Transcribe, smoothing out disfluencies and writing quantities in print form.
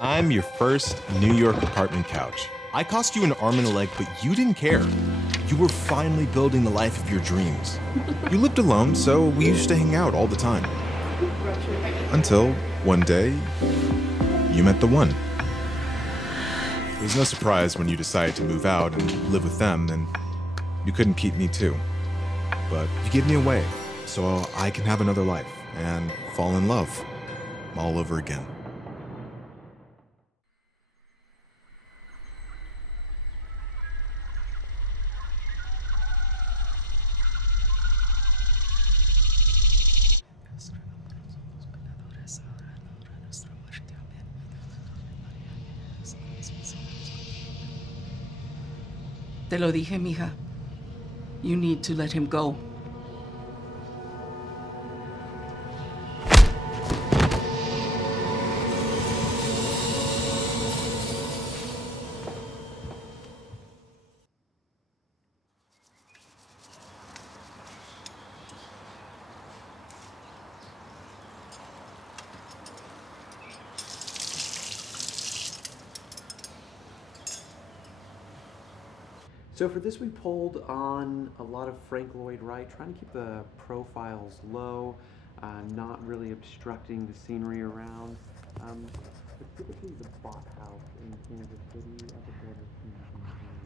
I'm your first New York apartment couch. I cost you an arm and a leg, but you didn't care. You were finally building the life of your dreams. You lived alone, so we used to hang out all the time. Until one day, you met the one. It was no surprise when you decided to move out and live with them, and you couldn't keep me too. But you gave me away, so I can have another life and fall in love all over again. Te lo dije, mija. You need to let him go. So for this, we pulled on a lot of Frank Lloyd Wright, trying to keep the profiles low, not really obstructing the scenery around. Specifically the Bot House in Kansas City at the border.